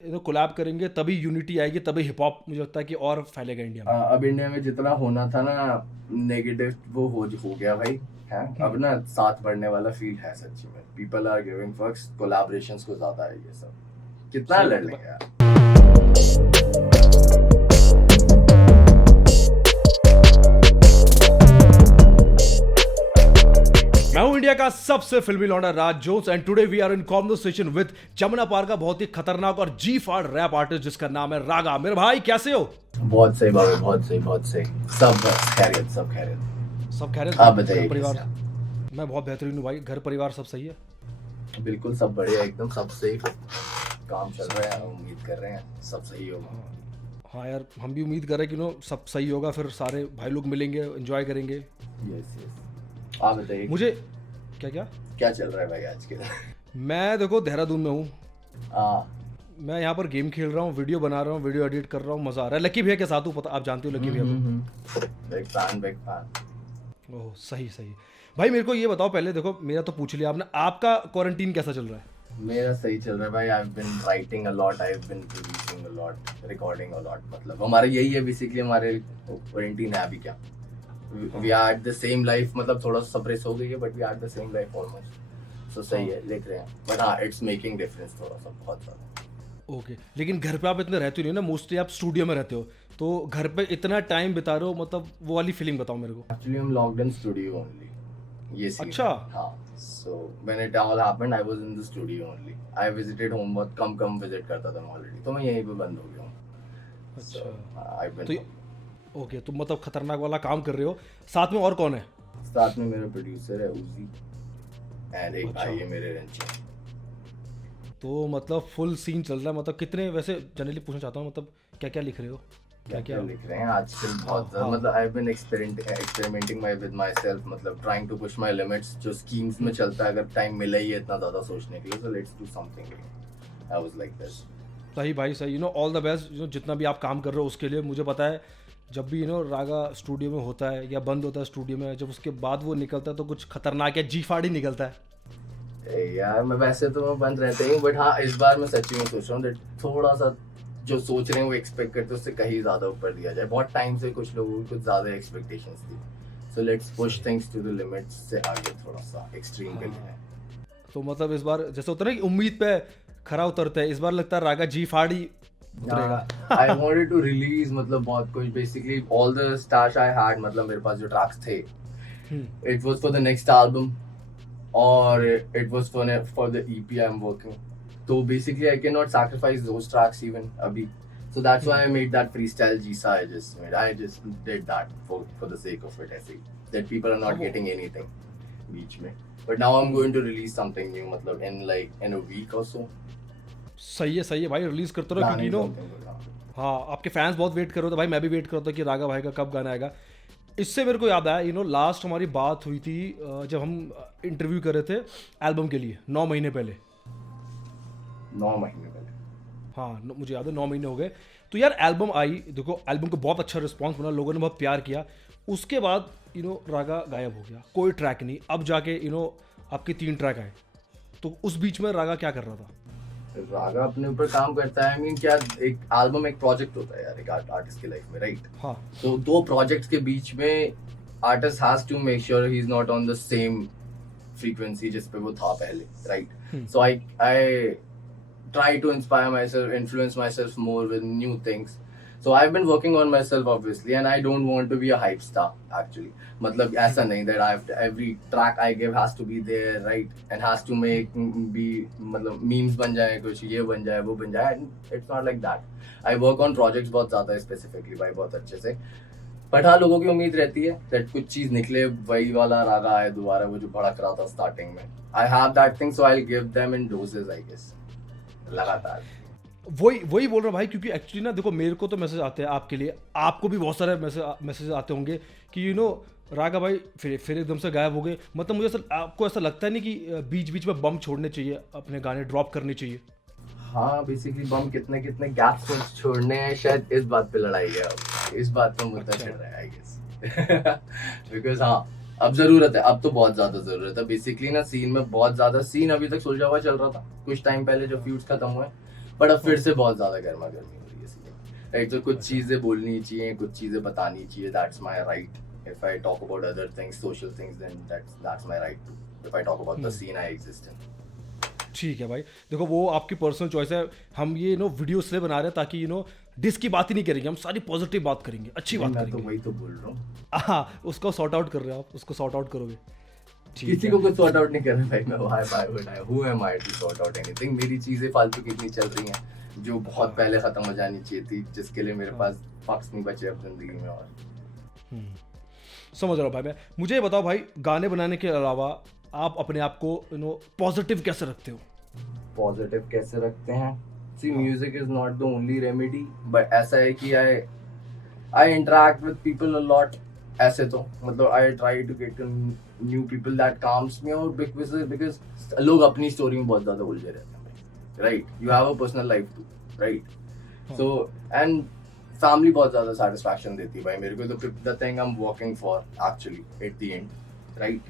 Collab करेंगे तभी unity आएगी, तभी हिप हॉप मुझे लगता है कि और फैलेगा इंडिया में। अब इंडिया में जितना होना था ना नेगेटिव वो हो गया भाई है। अब ना साथ बढ़ने वाला फील है सच्ची में। पीपल आर गिविंग फक्स, कोलैबोरेशंस को ज्यादा है ये सब। कितना सही लड़ बात है लेंगे भाई। यार। मैं हूं इंडिया का सबसे फिल्मी लौंडा Raj Jones and today we are in conversation with Jamuna पार का बहुत ही खतरनाक और जी फाड़ रैप आर्टिस्ट जिसका नाम है रागा। मेरे भाई कैसे हो? बहुत सही बाबू, बहुत सही, बहुत सही। सब खैरियत, सब खैरियत। सब खैरियत आप भाई? घर बताइए परिवार? कैसे हैं? मैं बहुत बेहतरीन हूँ भाई। घर परिवार सब सही है? बिल्कुल सब बढ़िया, एकदम सब सही। काम चल रहा है, उम्मीद कर रहे हैं सब सही होगा। हाँ यार, हम भी उम्मीद कर रहे हैं कि सब सही होगा, फिर सारे भाई लोग मिलेंगे, एंजॉय करेंगे। Yes yes. आप बताइए मुझे क्या क्या क्या चल रहा है भाई आज के मैं देखो देहरादून में हूँ। हाँ। मैं यहाँ पर गेम खेल रहा हूँ, वीडियो बना रहा हूँ, वीडियो एडिट कर रहा हूँ, मज़ा आ रहा है। लकी भैया के साथ हूँ, पता आप जानते हो लकी भैया को। Big fan, big fan. Oh सही सही। भाई मेरे को ये बताओ, पहले देखो मेरा तो पूछ लिया आपने, आपका क्वारंटीन कैसा चल रहा है? मेरा सही चल रहा है भाई। I have been writing a lot, I have been producing a lot, recording a lot. मतलब हमारा यही है बेसिकली, हमारे क्वारंटीन है अभी क्या। We are at the same life, मतलब थोड़ा सप्रेस हो गई है but we are at the same life almost. So सही है, लिख रहे हैं बट हाँ इट्स मेकिंग डिफरेंस थोड़ा सा, बहुत ज़्यादा। ओके, लेकिन घर पे आप इतने रहते नहीं हो ना, मोस्टली आप स्टूडियो में रहते हो, तो घर पे इतना टाइम बिता रहे हो, मतलब वो वाली फीलिंग बताओ मेरे को। एक्चुअली हम लॉक्ड इन स्टूडियो ओनली, ये सीन अच्छा। है। हाँ। So when it all happened I was in the studio only. I visited home, बहुत कम कम विजिट करता था मैं ऑलरेडी, तो मैं यहीं पे बंद हो गया हूँ। अच्छा। सो आई तो बीन। ओके, तो मतलब खतरनाक वाला काम कर रहे हो। साथ में और कौन है? साथ में मेरा प्रोड्यूसर है उजी, एंड एक अच्छा, भाई है मेरे रंजन। तो मतलब फुल सीन चल रहा है। मतलब कितने, वैसे जनरली पूछना चाहता हूँ, मतलब क्या क्या लिख रहे हो? क्या क्या क्या क्या? लिख रहे हैं आजकल बहुत हाँ। मतलब I have been experimenting my with myself, मतलब trying to push my limits. जो स्कीम्स में चलता है, अगर टाइम मिला ही है इतना ज़्यादा सोचने के लिए, so let's do something. I was like this. सही भाई सही। All the best. जितना भी आप काम कर रहे हो उसके लिए। मुझे पता है जब भी रागा स्टूडियो में होता है या बंद होता है स्टूडियो में, जब उसके बाद वो निकलता है तो कुछ खतरनाक या जी फाड़ ही निकलता है। यार मैं वैसे तो मैं बंद रहते ही, बट हाँ इस बार मैं सच्ची में सोच रहा हूँ that थोड़ा सा जो सोच रहे हैं वो एक्सपेक्ट करते हैं उससे कहीं ज्यादा ऊपर दिया जाए। बहुत टाइम से कुछ लोगों की कुछ ज्यादा एक्सपेक्टेशंस थी, so let's push things to the limits से आगे थोड़ा सा एक्सट्रीम के लिए। तो मतलब इस बार जैसे होता है ना कि उम्मीद पे खरा उतरता है, इस बार लगता है रागा जी फाड़ ही उतरेगा। आई वांटेड टू रिलीज मतलब बहुत कुछ, basically all the stars I had, मतलब मेरे पास जो ट्रैक्स थे it was for the next album or it was for the EP I'm working. So basically, I cannot sacrifice those tracks even abhi. So that's why I made that freestyle Jisa I just made. I just did that for the sake of it. I see that people are not getting anything beach mein. But now I'm going to release something new, मतलब in a week or so. सही है भाई, release करते रहो क्योंकि Planning something good now. हाँ, आपके fans बहुत वेट कर रहे थे भाई। मैं भी वेट कर रहा था कि रागा भाई का कब गाना आएगा। इससे मेरे को याद आया, लास्ट हमारी बात हुई थी जब हम इंटरव्यू कर रहे थे एल्बम के लिए 9 महीने पहले। 9 महीने पहले। हाँ, मुझे याद है 9 महीने हो गए। तो यार एल्बम आई, देखो एल्बम को बहुत अच्छा रिस्पांस मिला, लोगों ने बहुत प्यार किया। उसके बाद रागा गायब हो गया, कोई ट्रैक नहीं। अब जाके आपके 3 ट्रैक आए। तो उस बीच में रागा क्या कर रहा था? रागा अपने ऊपर काम करता है। आई मीन क्या, एक एल्बम एक प्रोजेक्ट होता है यार एक आर्टिस्ट की लाइफ में, राइट? हाँ। तो दो प्रोजेक्ट्स के बीच में artist has to make sure he is not on the same frequency जिस पे वो था पहले, right? So I try to inspire myself, influence myself more with new things. So I've been working on myself obviously, and I don't want to be a hype star actually. मतलब ऐसा नहीं that every track I give has to be there, right? And has to make be मतलब memes बन जाए, कुछ ये बन जाए, वो बन जाए. It's not like that. I work on projects बहुत ज़्यादा specifically भाई, बहुत अच्छे से. बट हाँ लोगों की उम्मीद रहती है that कुछ चीज़ निकले, वही वाला रागा आए दोबारा, वो जो भड़क रहा था स्टार्टिंग में. I have that thing, so I'll give them in doses I guess. लगातार. वही बोल रहा हूँ भाई, क्योंकि एक्चुअली ना देखो, मेरे को तो मैसेज आते हैं आपके लिए, आपको भी बहुत सारे मैसेज आते होंगे कि रागा भाई फिर एकदम से गायब हो गए। मतलब मुझे आपको ऐसा लगता है नहीं कि बीच बीच में बम छोड़ने चाहिए, अपने गाने ड्रॉप करने चाहिए? हाँ बेसिकली बम कितने कितने गैप्स में छोड़ने हैं, शायद इस बात पे लड़ाई है अब, इस बात पे मुद्दा अच्छा। चल रहा है आई गेस. बिकॉज हाँ अब जरूरत है, अब तो बहुत ज्यादा जरूरत है बेसिकली ना. सीन में बहुत ज्यादा, सीन अभी तक सुलझा हुआ चल रहा था, कुछ टाइम पहले जो फ्यूड्स खत्म हुए बट अब फिर से बहुत ज्यादा गर्मा गर्मी हो रही है इसलिए, राइट? तो कुछ चीजें बोलनी चाहिए, कुछ चीजें बतानी चाहिए, that's my right. If I talk about other things, social things, then that's my right too. If I talk about the scene I exist in. ठीक है भाई, देखो वो आपकी पर्सनल चॉइस है। हम ये वीडियो इसलिए बना रहे हैं ताकि डिस की बात ही नहीं करेंगे, हम सारी पॉजिटिव बात करेंगे, अच्छी बात मैं तो करेंगे। वही तो बोल रहा हूँ, हाँ, उसको सॉर्ट आउट कर रहे हो आप, उसको सॉर्ट आउट करोगे। ठीक किसी है। को कुछ सॉर्ट आउट नहीं कर रहा भाई। मैं who am I to sort out anything? मेरी चीजें फालतू कितनी चल रही हैं जो बहुत पहले खत्म हो जानी चाहिए थी, जिसके लिए मेरे पास फक्स नहीं बचे अब जिंदगी में। और समझ रहा हूँ भाई मैं। मुझे ये बताओ भाई, गाने बनाने के अलावा आप अपने आप को पॉजिटिव कैसे रखते हो? पॉजिटिव कैसे रखते हैं? See, music is not the only remedy, but ऐसा है कि I interact with people a lot. ऐसे तो मतलब I try to get new people that calms me out, because लोग अपनी स्टोरी में बहुत ज्यादा उलझे रहते हैं भाई, right? You have a personal life too, right? So and family बहुत ज्यादा सेटिस्फैक्शन देती है भाई मेरे को, तो the thing I am working for actually at the end, right?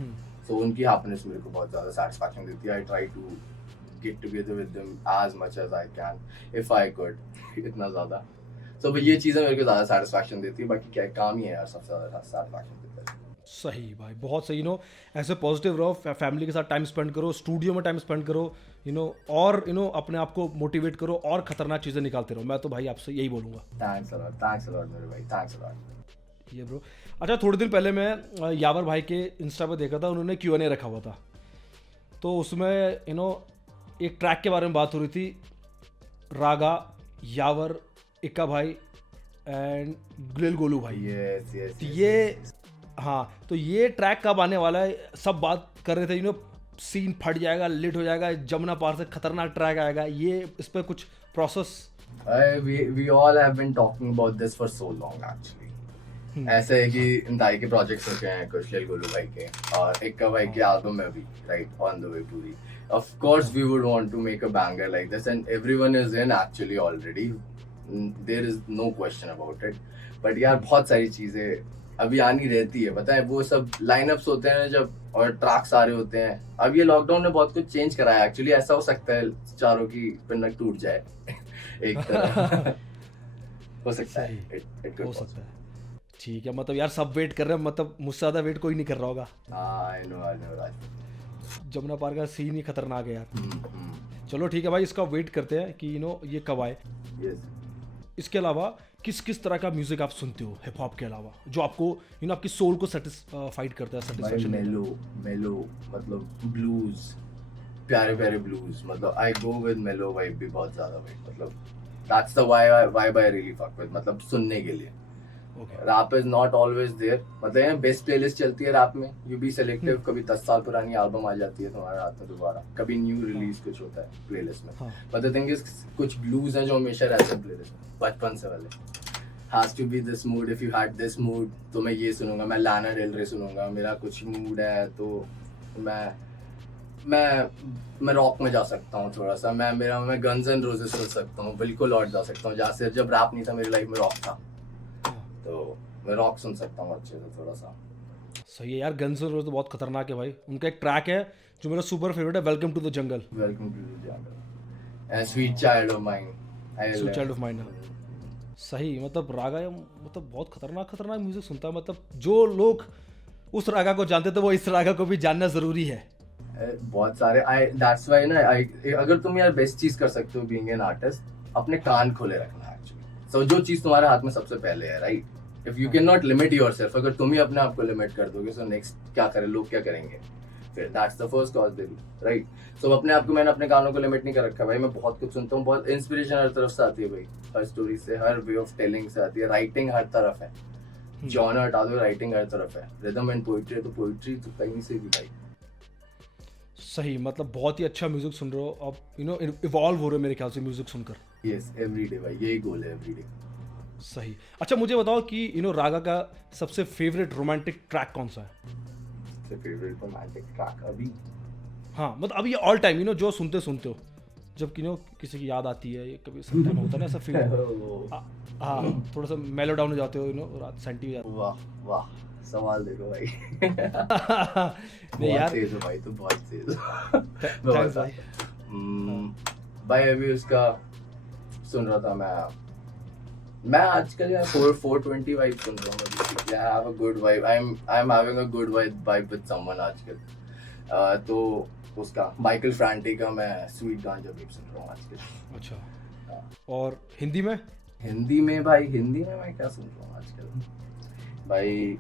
So उनकी हैप्पीनेस मेरे को बहुत ज्यादा सेटिस्फैक्शन देती है। I try to get together with them as much as I can if I could, इतना ज़्यादा। So ये चीज़ें मेरे को ज़्यादा satisfaction देती है, बाकी क्या काम ही है यार, सबसे ज़्यादा satisfaction देता है। सही भाई, बहुत सही। ऐसे पॉजिटिव रहो, फैमिली के साथ टाइम स्पेंड करो, स्टूडियो में टाइम स्पेंड करो, और अपने आप को मोटिवेट करो और खतरनाक चीज़ें निकालते रहो। मैं तो भाई आपसे यही बोलूँगा। Thanks a lot मेरे भाई, thanks a lot। ये ब्रो, अच्छा थोड़े दिन पहले मैं यावर भाई के इंस्टा पे देखा था, उन्होंने Q&A रखा हुआ था, तो उसमें एक ट्रैक के बारे में बात हो रही थी, रागा, यावर, इक्का भाई एंड ग्लेल गोलू भाई। yes, तो ये हाँ, तो ये ट्रैक कब आने वाला है? सब बात कर रहे थे, सीन फट जाएगा, लेट हो जाएगा, जमुना पार से खतरनाक ट्रैक आएगा, ये इस पर कुछ process? we all have been talking about this for so long actually। ऐसे है कि दाई के प्रोजेक्ट्स होते हैं, कुछ गोलू भाई के और इक्का भाई के एल्बम में भी, राइट, ऑन द वे पूरी। Of course we would want to make a banger like this, and everyone is in actually already, there is no question about it। but यार बहुत सारी चीज़ें अभी आनी रहती है, पता है, वो सब लाइनअप्स होते हैं जब, और ट्रैक्स आ रहे होते हैं। अब ये लॉकडाउन ने बहुत कुछ चेंज कराया एक्चुअली। ऐसा हो सकता है चारों की पिन्नक टूट जाए एक तरह हो सकता है, it हो सकता है। ठीक है, मतलब यार सब वेट कर रहे हैं, मतलब मुझसे ज़्यादा वेट कोई नहीं कर रहा होगा। I know राज। जमुना पार का सीन ही खतरनाक है यार। चलो ठीक है भाई, इसका वेट करते हैं कि ये कब आए। इसके अलावा किस किस तरह का म्यूजिक आप सुनते हो हिप हॉप के अलावा, जो आपको आपकी सोल को सेटिस्फाइड करता है? सेटिस्फैक्शन मेलो मतलब ब्लूज, प्यारे प्यारे ब्लूज, मतलब आई गो विद मेलो वाइब भी बहुत ज्यादा भाई, मतलब that's the vibe I really fuck with, मतलब सुनने के लिए। Rap is not always there, मतलब बेस्ट प्लेलिस्ट चलती है रैप में, यू बी सेलेक्टिव। कभी 10 साल पुरानी एल्बम आ जाती है तुम्हारे हाथ में दोबारा, कभी न्यू रिलीज कुछ होता है प्लेलिस्ट में। बट द थिंग इज कुछ ब्लूज हैं जो हमेशा रहते हैं प्लेलिस्ट में बचपन से वाले। Has to be this mood, if you had this mood तो मैं ये सुनूंगा, मैं लाना डेल रे सुनूंगा। मेरा कुछ मूड है तो मैं रॉक में जा सकता हूँ थोड़ा सा, मैं गन्स एंड रोजेस सुन सकता हूँ, बिल्कुल और जा सकता हूँ जहाँ से जब रैप नहीं था मेरी लाइफ में, रॉक था, तो मैं रॉक सुन सकता हूँ अच्छे से थोड़ा सा। सही है यार, गन्स एंड रोज़ेस तो बहुत खतरनाक है भाई। उनका एक ट्रैक है जो मेरा सुपर फेवरेट है, welcome to the jungle. And sweet child of mine, sweet child of mine. सही, मतलब रागा मतलब बहुत खतरनाक म्यूजिक सुनता है। मतलब जो लोग उस रागा को जानते तो वो इस रागा को भी जानना जरूरी है। बहुत सारे दैट्स व्हाई ना, अगर तुम यार बेस्ट चीज कर सकते हो बीइंग एन आर्टिस्ट, अपने कान खोले रखना एक्चुअली। सो जो चीज तुम्हारे हाथ में सबसे पहले है, right, if you can not limit yourself, अगर तुम ही अपने आप को लिमिट कर दोगे, सो नेक्स्ट क्या करें, लोग क्या करेंगे फिर? That's the first cause baby, right. So अपने आप को, मैंने अपने कानों को लिमिट नहीं कर रखा भाई। मैं बहुत कुछ सुनता हूँ, बहुत इंस्पिरेशन हर तरफ से आती है भाई, हर स्टोरी से, हर वे ऑफ टेलिंग से आती है। राइटिंग हर तरफ है, जॉनर हटा दो, राइटिंग हर तरफ है। रिदम एंड पोइट्री है तो पोइट्री तो कहीं से भी भाई। सही, मतलब बहुत ही अच्छा म्यूजिक सुन रहे हो अब, इवॉल्व हो रहे हो मेरे ख्याल से म्यूजिक सुनकर। यस, एवरीडे भाई, यही गोल है, एवरीडे। सही। अच्छा मुझे बताओ कि रागा का सबसे फेवरेट रोमांटिक ट्रैक कौन सा है? सबसे फेवरेट रोमांटिक ट्रैक अभी? हाँ, मतलब अभी ऑल टाइम जो सुनते हो, जब किसी की याद आती है, कभी सम टाइम होता है ना ऐसा फील। हाँ, थोड़ा सा मेलो डाउन हो जाते हो, रात सेंटी हो जाती है। वाह वाह, सवाल देखो भाई। नहीं यार, तेज हो भाई, तो बहुत तेज। थैंक्स भाई। भाई अभी उसका सुन रहा था मैं आजकल यार 420 वाइब सुन रहा हूँ basically. I have a good vibe, I am having a good vibe with someone आजकल। तो उसका माइकल फ्रांटी का मैं स्वीट गांजा बीप सुन रहा हूँ आजकल। अच्छा, और हिंदी में? हिंदी में मैं क्या सुन रहा हूँ आजकल भाई?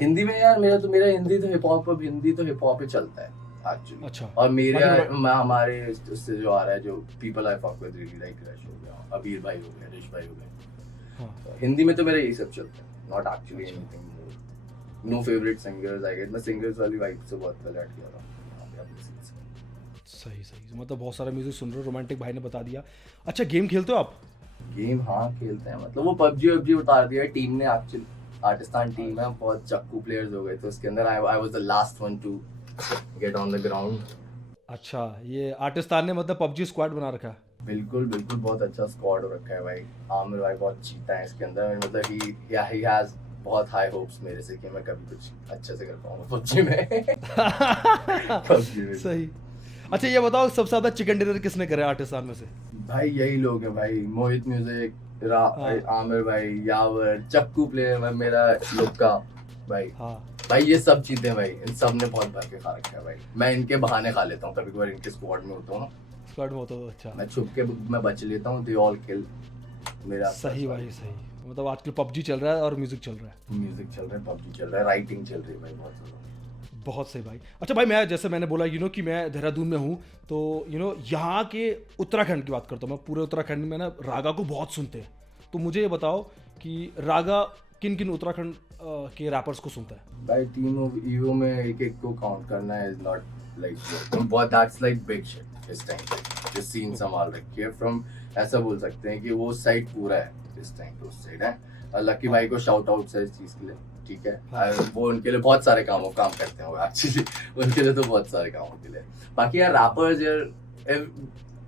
हिंदी में यार मेरा हिंदी तो हिप हॉप ही चलता है एक्चुअली। अच्छा, और मेरे बाकी हमारे उससे जो आ रहा है, जो people I fuck with really like crush हो गया, अबीर भाई हो गया, रिश भाई हो गया। हाँ, तो हिंदी में तो मेरा यही सब चलता है, नॉट एक्चुअली अच्छा। Anything more. No favourite singers, I get मैं सिंगर्स वाली वाइब से बहुत पहले हट गया था यहाँ पे अपनी सीट से। सही मतलब बहुत सारा म्यूजिक सुन रहे हो, रोमांटिक भाई ने बता दिया। अच्छा, गेम खेलते हो आप? गेम हाँ खेलते हैं, मतलब वो पबजी उतार दिया टीम ने एक्चुअली। आर्टिस्तान टीम है, बहुत चक्कू प्लेयर्स हो गए, तो उसके अंदर I was the last one to get on the ground. अच्छा, ये आर्टिस्तान ने मतलब पबजी स्क्वाड बना रखा है। बिल्कुल बहुत अच्छा स्क्वाड हो रखा है भाई। आमिर भाई बहुत चीता है इसके अंदर, मतलब ही हैज बहुत हाई होप्स मेरे से कि मैं कभी कुछ अच्छे से कर पाऊंगा पबजी में। पबजी में सही। अच्छा, ये बताओ सबसे ज्यादा चिकन डिनर किसने करे आर्टिस्तान में से? भाई यही लोग हैं भाई, मोहित म्यूजिक, हाँ। आमिर भाई, यावर, चक्कू प्लेयर, मेरा लुक्का भाई। हाँ, भाई ये सब चीजें भाई, इन सब ने बहुत भर के खा रखा है भाई। मैं इनके बहाने खा लेता हूँ कभी कभार, इनके स्क्वाड में होता हूँ ना, स्क्वाड में हो तो अच्छा। मैं छुप के मैं बच लेता हूँ, दे ऑल किल मेरा। सही भाई, सही। मतलब आजकल पबजी चल रहा है और म्यूजिक चल रहा है। म्यूजिक चल रहा है, पबजी चल रहा है, राइटिंग चल रही है भाई बहुत ज्यादा। बहुत सही भाई। अच्छा भाई, मैं जैसे मैंने बोला कि मैं देहरादून में हूँ, तो यहाँ के उत्तराखंड की बात करता हूँ मैं। पूरे उत्तराखंड में ना रागा को बहुत सुनते हैं। तो मुझे ये बताओ कि रागा किन किन उत्तराखंड के रैपर्स को सुनता है? भाई टीम ऑफ ईओ में एक को काउंट करना इज नॉट लाइक बहुत, दैट्स लाइक बिग शिट इस टाइम पे। जो सीन संभाल रखी है फ्रॉम, ऐसा बोल सकते हैं कि वो साइड पूरा है इस टाइम पे, उस साइड है। लकी भाई को शाउट आउट है इस चीज के लिए, ठीक है। वो उनके लिए बहुत सारे काम करते हैं वो एक्चुअली, उनके लिए तो बहुत सारे कामों के लिए। बाकी यार रैपर्स यार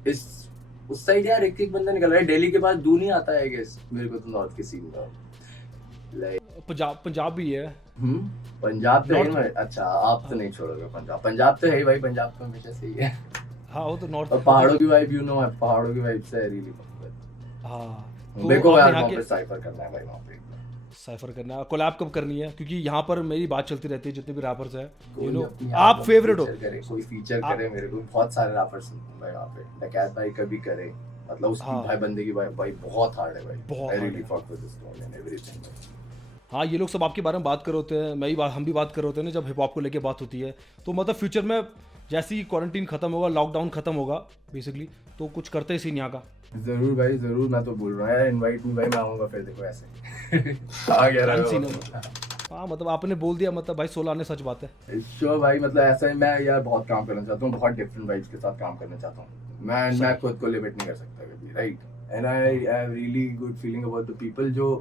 इस उस साइड यार एक बंदा निकल रहा है दिल्ली के बाद, दूर नहीं आता है गेस मेरे को तो नॉर्थ के सीन का। पंजाब भी है। पंजाब तो है। अच्छा आप तो नहीं छोड़ोगे पंजाब तो है ही भाई, पंजाब तो हमेशा सही है। हाँ, वो तो नॉर्थ। और पहाड़ों की वाइब पहाड़ों की वाइब से रियली। हाँ, मेरे को यार वहाँ पे साइफर करना है भाई, वहाँ पे साइफर करना है। कोलैब कब करनी है? क्योंकि यहाँ पर मेरी बात चलती रहती है जितने भी रैपर्स हैं, आप फेवरेट हो। कोई फीचर करे मेरे को, बहुत सारे रैपर्स भाई वहाँ पे। डकैत भाई कभी करे, मतलब उसकी भाई बंदे की भाई बहुत हार्ड है भाई। आई really fuck with this story and everything. हाँ, ये लोग सब आपके बारे में बात कर रहे होते हैं, हम भी बात कर रहे होते हैं ना जब हिप हॉप को लेके बात होती है। तो मतलब फ्यूचर में जैसे ही क्वारंटीन खत्म होगा, लॉकडाउन खत्म होगा बेसिकली, तो कुछ करते ही सीन यहाँ का। जरूर भाई जरूर, मैं तो बोल रहा हूँ यार, इनवाइट मी भाई, मैं आऊंगा फिर देखो ऐसे। आ गया रहा। हाँ, मतलब आपने बोल दिया, मतलब भाई 16 आने, सच बात है। श्योर भाई, मतलब ऐसा है, मैं यार बहुत काम करना चाहता हूँ, बहुत डिफरेंट वाइब्स के साथ काम करना चाहता हूँ। मैं खुद को लिमिट नहीं कर सकता कभी, right. And I have really good feeling about the people जो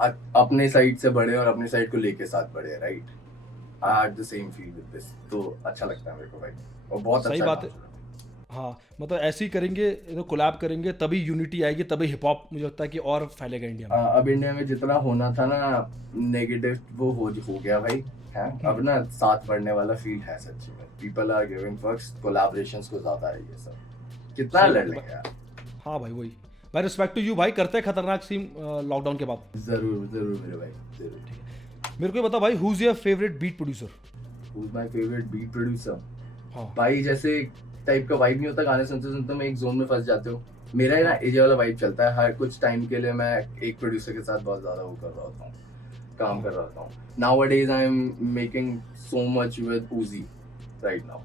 अपने साइड से बड़े और अपने साइड को लेके साथ बड़े, right. I had the same feel with this, तो अच्छा लगता है मेरे को भाई, और बहुत सही अच्छा बात है। हाँ, मतलब ऐसे ही करेंगे, कोलैब करेंगे, तभी यूनिटी आएगी, तभी हिप हॉप मुझे लगता है कि और फैलेगा इंडिया में। अब इंडिया में जितना होना था ना नेगेटिव, वो हो गया भाई है। अब ना साथ बढ़ने वाला फील है सच्ची में। पीपल आर गिविंग फक्स, कोलैबोरेशंस को ज्यादा है ये सब। कितना लड़ लेंगे यार। हाँ भाई, वही भाई, रिस्पेक्ट टू यू भाई, करते हैं खतरनाक सीन लॉकडाउन के बाद। जरूर मेरे भाई, जरूर। मेरे को बता भाई, who is your favourite beat producer? Who is my favourite beat producer? हाँ भाई जैसे टाइप का वाइब नहीं होता, गाने सुनते मैं एक जोन में फंस जाते हो। मेरा ना ये वाला वाइब चलता है, हर कुछ टाइम के लिए मैं एक प्रोड्यूसर के साथ बहुत ज्यादा वो कर रहा होता हूँ, काम कर रहा होता हूँ। Nowadays I am making so much with Uzi right now,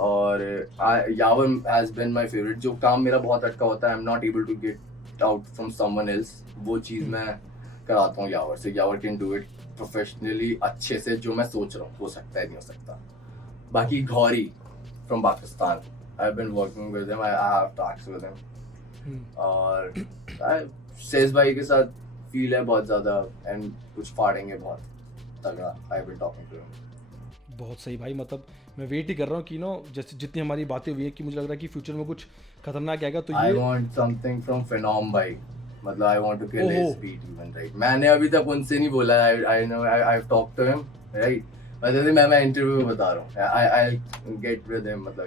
और Yavar has been my favorite। जो काम मेरा बहुत अटका होता है, I'm not able to get out from someone else, वो चीज़ मैं कराता हूँ यावर से। यावर कैन डू इट प्रोफेशनली अच्छे से, जो मैं सोच रहा हूँ हो सकता है नहीं हो सकता। बाकी Ghauri from Pakistan, I've been working with him, I have talks with him, और सेज भाई के साथ फील है बहुत ज़्यादा, एंड कुछ फाड़ेंगे बहुत तगड़ा। I've been talking to him। बहुत सही भाई, मतलब मैं वेट ही कर रहा हूँ कि जैसे जितनी हमारी बातें हुई है कि मुझे लग रहा है कि फ्यूचर में कुछ खतरनाक आएगा। तो I ये want something from Phenom भाई, मतलब I want to kill his beat even, right। मैंने अभी तक उनसे नहीं बोला, I know I've talked to him, right। मतलब मैं इंटरव्यू में बता रहा हूँ, I'll get with him, मतलब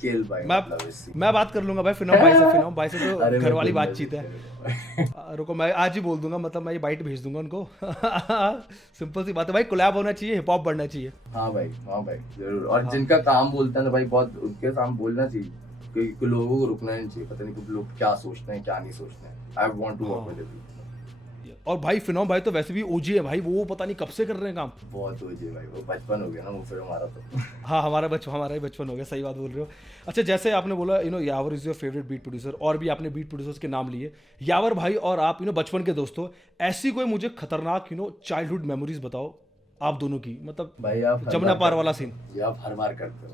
किल भाई मतलब इससे। मैं बात कर लूंगा भाई फिनोम भाई से तो अरे घर वाली मैं बातचीत है। रुको मैं आज ही बोल दूंगा, मतलब मैं ये बाइट भेज दूंगा उनको। सिंपल सी बात है भाई, कोलैब होना चाहिए, हिप हॉप बढ़ना चाहिए। हाँ भाई जरूर। और हाँ। जिनका काम बोलता है ना भाई, बहुत उनके काम बोलना चाहिए, क्योंकि लोगों को रुकना नहीं चाहिए। पता नहीं कुछ लोग क्या सोचते हैं क्या नहीं सोचते हैं। I want to work with people. और भाई फिनोम भाई तो वैसे भी ओजी है भाई, वो पता नहीं कब से कर रहे हैं काम। बहुत हो जाए भाई, वो बचपन हो गया ना वो फिर हमारा तो। हाँ हमारा ही बचपन हो गया, सही बात बोल रहे हो। अच्छा जैसे आपने बोला Yawar is your favourite beat producer, और भी आपने बीट प्रोड्यूसर्स के नाम लिए। यावर भाई और आप बचपन के दोस्त हो, ऐसी कोई मुझे खतरनाक चाइल्डहुड मेमोरीज बताओ आप दोनों की, मतलब भाई आप हर जमुना बार पार करते वाला हो। सीन। ये आप हर बार करते हो।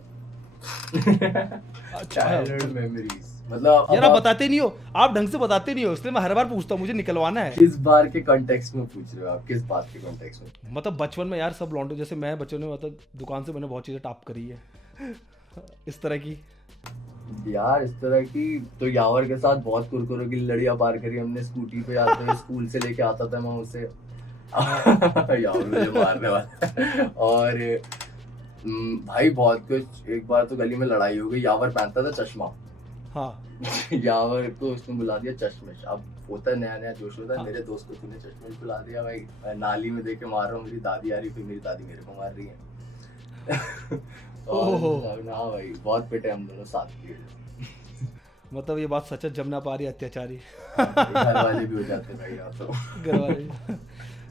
अच्छा चाइल्डहुड मेमोरीज मतलब यार आप बताते नहीं हो, आप ढंग से बताते नहीं हो, इसलिए मैं हर बार पूछता हूँ, मुझे निकलवाना है। किस बार के कॉन्टेक्स्ट में पूछ रहे हो आप? किस बात के कॉन्टेक्स्ट में? मतलब बचपन में यार सब लौंडे, जैसे मैं बचपन में मतलब दुकान से मैंने बहुत चीज़ें टाप करी है। इस तरह की। यार इस तरह की तो यावर के साथ बहुत कुरकुरे की लड़ियां पार करी हमने। स्कूटी पे आते हुए स्कूल से लेके आता था मैं उसे। यावर मुझे मारने वाला। और भाई बहुत कुछ। एक बार तो गली में लड़ाई हो गई, यावर पहनता था चश्मा। हाँ यावर को उसने बुला दिया चश्मिश। अब होता है नया नया जोश होता है। हाँ। मेरे दोस्त को तूने चश्मिश बुला दिया भाई। मैं नाली में देख के मार रहा हूँ, मेरी दादी आ रही, फिर मेरी दादी मेरे को मार रही है। ओहो। और हाँ भाई बहुत पिटे हम दोनों साथ किए। मतलब ये बात सच है, जमुना पारी अत्याचारी। घर वाले भी हो जाते हैं भाई यहाँ तो। घर वाले।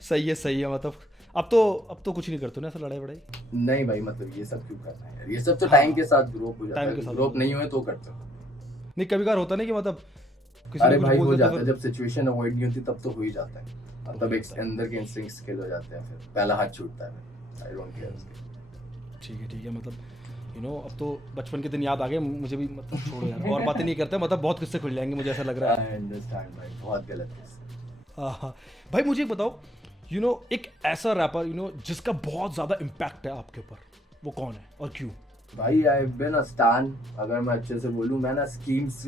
सही है मतलब अब तो कुछ नहीं करते ना ऐसा लड़ाई वड़ाई। नहीं भाई मतलब ये सब क्यों करना है यार? ये सब तो टाइम के साथ ग्रो हो जाता टाइम के है। साथ ग्रो नहीं हुए तो करते हो। नहीं कभी कभार होता नहीं कि मतलब किसी अरे ने कुछ भाई बोल हो देता जाता है, फिर। जब सिचुएशन अवॉइड नहीं होती तब तो हो ही जाता है। और तब एक जाता है। अंदर के इंस्टिंक्ट्स किल हो जाते हैं, फिर पहला हाथ छूटता है। आई डोंट केयर उसके। ठीक है मतलब अब तो बचपन के दिन याद आ गए मुझे भी, मतलब छोड़ो यार और बातें नहीं करते, मतलब बहुत किस्से खुल जाएंगे मुझे ऐसा लग रहा है। आई अंडरस्टैंड भाई, बहुत गलत है। हाँ भाई मुझे एक बताओ, एक ऐसा रैपर जिसका बहुत ज़्यादा इम्पैक्ट है आपके ऊपर, वो कौन है और क्यों? भाई आई बिन अ स्टैन। अगर मैं अच्छे से बोलूं, मैं ना स्कीम्स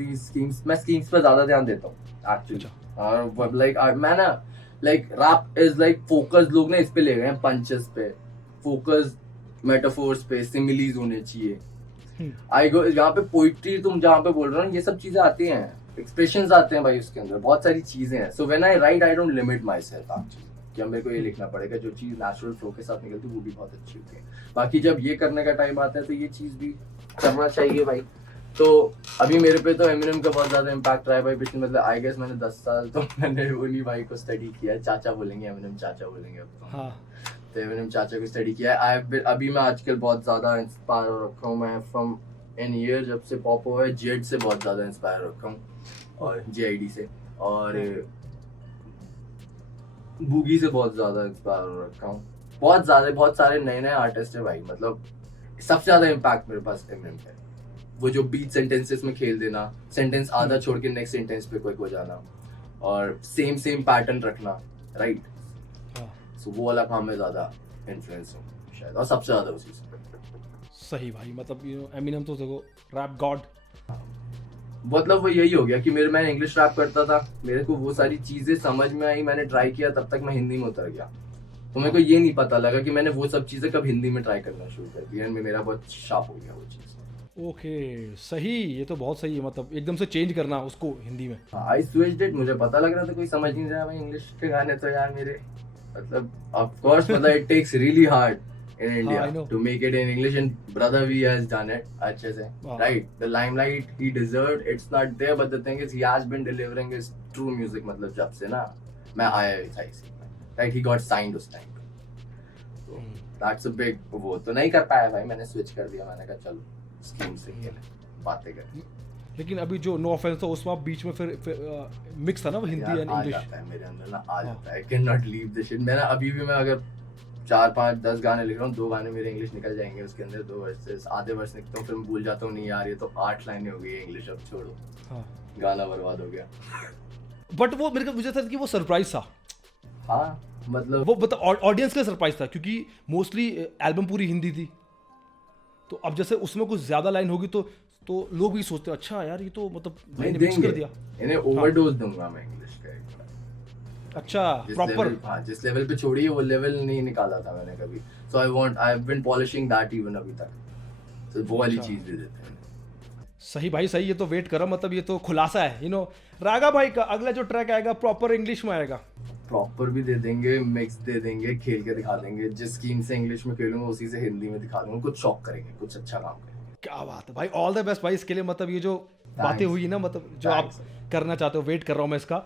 पे ज्यादा ध्यान देता हूँ एक्चुअली। और लाइक मैं ना like rap is like focus. लोग ना इस पे ले गए हैं, पंचेस पे फोकस, मेटाफोर्स पे, सिमिलीज होने चाहिए। आई गो यहाँ पे पोइट्री तुम जहाँ पे बोल रहे हो ये सब चीजें आती हैं, एक्सप्रेशंस आते हैं भाई उसके अंदर, बहुत सारी चीजें हैं। So when I right I don't limit my self actually, कि अब मेरे को ये लिखना पड़ेगा। जो चीज नेचुरल फ्लो के साथ निकलती है वो भी बहुत अच्छी होती है। बाकी जब ये करने का टाइम आता है तो ये चीज भी करना चाहिए भाई। तो अभी मेरे पे तो एमिनेम का बहुत ज्यादा इम्पैक्ट रहा है भाई पिछले, मतलब आई गेस मैंने 10 साल तो मैंने उन्हीं भाई को स्टडी किया है। चाचा बोलेंगे एमिनेम, चाचा बोलेंगे अब तो। हाँ तो एमिनेम चाचा को स्टडी किया है। अभी मैं आजकल बहुत ज्यादा इंस्पायर हो रखा हूँ। मैं फ्रॉम एन ईयर जब से पॉप हुआ है, जेड से बहुत ज्यादा इंस्पायर हो रखा हूँ, और JID से, और बूगी से बहुत ज्यादा इंस्पायर हो रखा हूँ। बहुत सारे नए आर्टिस्ट है भाई। मतलब सबसे ज्यादा इम्पैक्ट मेरे पास एमिनेम का है। वो जो बीट सेंटेंसेस में खेल देना, सेंटेंस आधा छोड़ के नेक्स्ट सेंटेंस पे कोई जाना, और सेम पैटर्न रखना, राइट। सो वो वाला काम में ज्यादा इन्फ्लुएंस हूँ शायद, और सबसे ज्यादा उसी से। सही भाई, मतलब एमिनेम तो देखो रैप गॉड। मतलब वो यही हो गया कि मैं इंग्लिश रैप करता था, मेरे को वो सारी चीजें समझ में आई, मैंने ट्राई किया, तब तक मैं हिंदी में उतर गया। तो मेरे को ये नहीं पता लगा कि मैंने वो सब चीजें कब हिंदी में ट्राई करना शुरू कर दिया, मेरा बहुत शार्प हो गया वो चीज। ओके सही, ये तो बहुत सही है, मतलब एकदम से चेंज करना उसको हिंदी में। I switched it. मुझे पता लग रहा था कोई समझ नहीं रहा भाई इंग्लिश के गाने तो यार मेरे, मतलब ऑफ कोर्स मतलब it takes really hard in India to make it in English, and brother V has done it अच्छे से, right? The limelight he deserved, it's not there, but the thing is he has been delivering his true music, मतलब जब से ना मैं आया था इसी में, right? He got signed उस टाइम पे, so that's a big, वो तो नहीं कर पाया भाई, मैंने switch कर दिया, मैंने कहा चलो स्कीम से खेले, बातें करें। लेकिन अभी जो नो ऑफेंस था उसमें आप बीच में फिर मिक्स था ना वो हिंदी एंड आ इंग्लिश। जाता है मेरे अंदर ना, आ जाता है, I cannot leave this shit। मैंने अभी भी, मैं अगर 4 5 10 गाने लिख रहा हूँ, 2 गाने मेरे इंग्लिश निकल जाएंगे उसके अंदर, 2 वर्सेस, आधे वर्स लिखता हूँ, फिर मैं भूल जाता हूँ, नहीं यार ये तो 8 लाइनें हो गई है इंग्लिश, अब छोड़ो। हाँ। गाना बर्बाद हो गया। बट वो मेरे को मुझे था कि वो सरप्राइज था। हाँ मतलब वो ऑडियंस का सरप्राइज था, क्योंकि मोस्टली एल्बम पूरी हिंदी थी, तो अब जैसे उसमें कुछ ज्यादा लाइन होगी तो लोग भी सोचते हैं अच्छा यार ये तो मतलब भाई ने मिक्स कर दिया। इन्हें ओवरडोज दूंगा मैं इंग्लिश का। अच्छा प्रॉपर, हाँ जिस लेवल पे छोड़ी है वो लेवल नहीं निकाला था मैंने कभी। So I have been polishing that even अभी तक। तो वो वाली चीज दे देते हैं। सही भाई सही, ये तो वेट करो, मतलब ये तो खुलासा है रागा भाई का अगला जो ट्रैक आएगा प्रॉपर इंग्लिश में आएगा। प्रॉपर भी दे देंगे, मिक्स दे देंगे, खेल के दिखा देंगे। जिस स्कीम से इंग्लिश में खेलूंगा उसी से हिंदी में दिखा दूंगा। कुछ शॉक करेंगे, कुछ अच्छा काम करेंगे। क्या बात है भाई, ऑल द बेस्ट भाई इसके लिए। मतलब ये जो बातें हुई ना, मतलब जो आप करना चाहते हो, वेट कर रहा हूँ मैं इसका।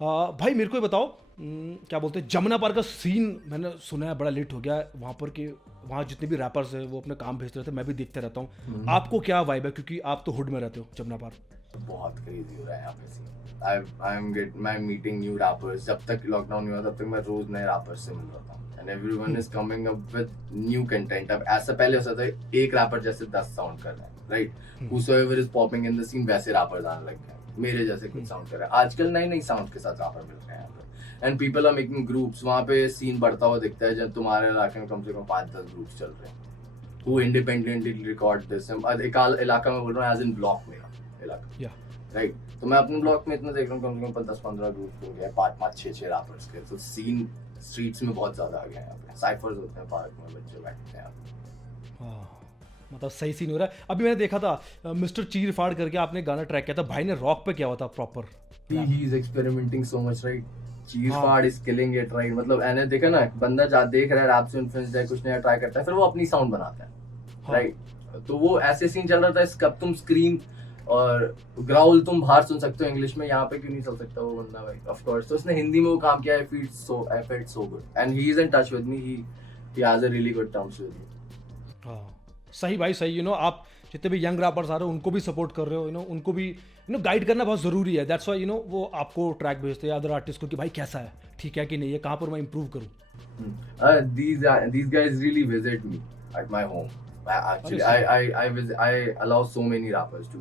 भाई मेरे को ये बताओ, क्या बोलते हैं जमुना पार्क का सीन मैंने सुना है बड़ा लेट हो गया वहाँ पर, कि वहाँ जितने भी रैपर्स हैं वो अपने काम भेजते रहते हैं, मैं भी देखते रहता हूँ। आपको क्या वाइब है, क्योंकि आप तो हुड में रहते हो जमुना पार्क? बहुत क्रेजी हो रहा है यहाँ पे सीन। मैं मीटिंग न्यू रैपर्स। जब तक लॉकडाउन नहीं हुआ तब तक मैं रोज नए रैपर्स से मिल रहा था, and everyone is coming up with new content. अब ऐसा पहले होता था एक रैपर जैसे 10 साउंड कर रहा है, right? Whosoever is popping in the scene, वैसे रैपर्स आने लग गए मेरे जैसे कुछ साउंड कर रहा है। आजकल नई नई साउंड के साथ रैपर मिल रहे हैं यहाँ पे, and people are making groups. वहाँ पे सीन बढ़ता हुआ दिखता है। जब तुम्हारे इलाके में कम से कम 5-10 ग्रुप्स चल रहे हैं who independently record this। एक इलाका में बोल रहा हूँ, एज इन ब्लॉक मेरा इलाका, राइट? तो मैं अपने ब्लॉक में इतना देख रहा हूँ, कम से कम 10-15 ग्रुप हो गया, 5-6 रैपर्स के। तो सीन स्ट्रीट्स में बहुत ज्यादा आ गया है यहाँ पे। साइफर्स होते हैं पार्क में, बच्चे बैठते हैं यहाँ पे। मतलब सही सीन हो रहा है। अभी मैंने देखा था मिस्टर चीर फाड़ करके आपने गाना ट्रैक किया था, भाई ने रॉक पे किया हुआ था proper. he is experimenting so much, right? चीर फाड़ is killing it, right? मतलब मैंने देखा ना, बंदा देख रहा है, रैप से इन्फ्लुएंस्ड है, कुछ नया ट्राई करता है, फिर वो अपनी साउंड बनाता है, राइट? तो वो ऐसे सीन चल रहा था। कब तुम स्क्रीम और ग्राउल तुम बाहर सुन सकते हो इंग्लिश में, यहाँ पे क्यों नहीं चल सकता वो बंदा भाई? Of course. तो उसने हिंदी में वो काम किया। I felt so good, and he is in touch with me. He has a really good terms with me. हाँ सही भाई सही। आप जितने भी यंग रैपर्स आ रहे हो उनको भी सपोर्ट कर रहे हो, उनको भी गाइड करना बहुत ज़रूरी है। दैट्स वाई वो आपको ट्रैक भेजते हैं अदर आर्टिस्ट को कि भाई कैसा है, ठीक है कि नहीं है, कहाँ पर मैं इंप्रूव करूँ। These guys really visit me at my home. I allow so many rappers to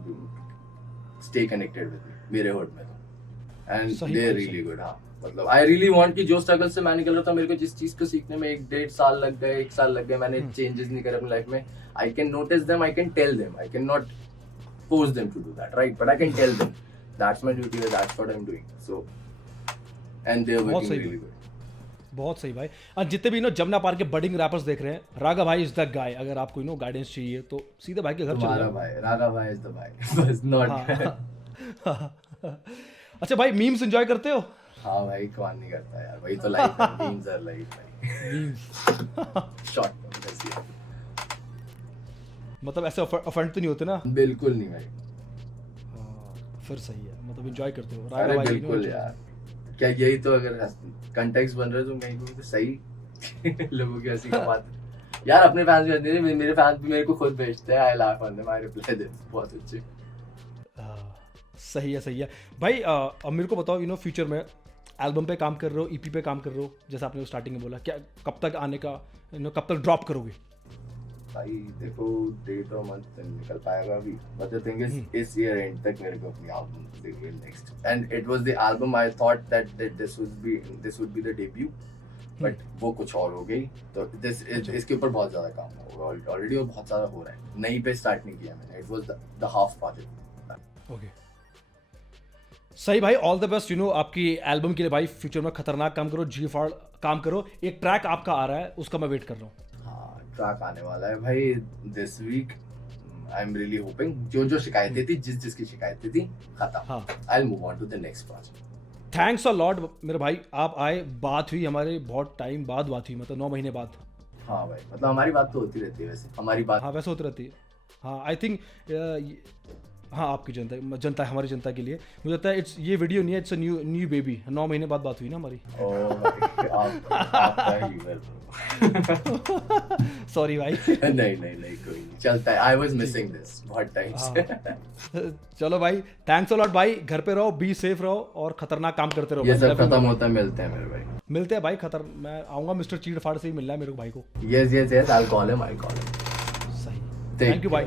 stay connected with me मेरे hood में तो, and they're really good। हाँ मतलब I really want कि जो स्ट्रगल से मैं निकल रहा था, मेरे को जिस चीज को सीखने में 1-1.5 साल लग गए, 1 साल लग गए, मैंने चेंजेस नहीं करे अपनी लाइफ में। I can notice them, I can tell them, I cannot force them to do that, right? But I can tell them that's my duty, that's what I'm doing. So and they're working really good. बहुत सही भाई। और जितने भी Jamuna park के budding rappers देख रहे हैं, रागा भाई इज द गाय। अगर आपको गाइडेंस चाहिए तो सीधे भाई के घर चले जाओ। भाई रागा भाई इज द भाई, बस नॉट। अच्छा भाई मीम्स एंजॉय करते हो? हाँ भाई, कौन नहीं करता यार, वही तो लाइफ है। मीम्स आर लाइफ भाई। शॉर्ट मतलब ऐसे ऑफेंड तो नहीं होते ना? बिल्कुल नहीं भाई। फिर सही है, मतलब एंजॉय करते हो। रागा भाई बिल्कुल यार। क्या यही तो, अगर कंटेक्स्ट बन रहा है तो कहीं तो सही लोगों की ऐसी बात यार। अपने फैंस भी नहीं, मेरे फैंस भी मेरे को खुद भेजते हैं, आई laugh on them, I reply them, बहुत अच्छे। सही है भाई। अब मेरे को बताओ, फ्यूचर में एल्बम पे काम कर रहे हो, ईपी पे काम कर रहे हो, जैसे आपने स्टार्टिंग में बोला, क्या कब तक आने का, कब तक ड्रॉप करोगे? भाई देखो, डेट और मंथ निकल पाएगा अभी, बट द थिंग इज इस ईयर एंड तक मेरे को अपनी एल्बम देखनी है next, and it was the album I thought that this would be the debut, but वो कुछ और हो गई। तो इसके ऊपर बहुत ज्यादा काम होगा ऑलरेडी, और बहुत सारा हो रहा है। नई पे स्टार्ट नहीं किया मैंने, it was the half project. Okay सही भाई, ऑल द बेस्ट। आपकी एल्बम के लिए भाई फ्यूचर में खतरनाक काम करो, जी फाड़ काम करो। एक ट्रैक आपका आ रहा है, उसका मैं वेट कर रहा हूँ। ट्रैक आने वाला है भाई this week. I am really hoping जो शिकायतें थी, जिसकी शिकायतें थी खत्म। I will move on to the next project. Thanks a lot मेरे भाई, आप आए, बात हुई हमारे, बहुत टाइम बाद बात हुई, मतलब 9 महीने बाद। हाँ भाई, मतलब हमारी बात तो होती रहती है वैसे, हमारी बात हाँ वैसे होती रहती है। हाँ आई थिंक हाँ आपकी जनता है, हमारी जनता के लिए मुझे लगता है ये वीडियो नहीं है, इट्स अ न्यू बेबी। 9 महीने बाद बात हुई ना हमारी। सॉरी भाई। नहीं कोई नहीं, चलता है। आई वाज मिसिंग दिस बहुत टाइम से। चलो भाई, थैंक्स अ लॉट भाई। घर पे रहो, बी सेफ रहो और खतरनाक काम करते रहो। ये सब खत्म होता है, मिलते हैं मेरे भाई, मिलते हैं भाई। मैं आऊंगा, मिस्टर चीड़फाड़ से ही मिलना है मेरे भाई को। Yes I will call him. सही, थैंक यू भाई।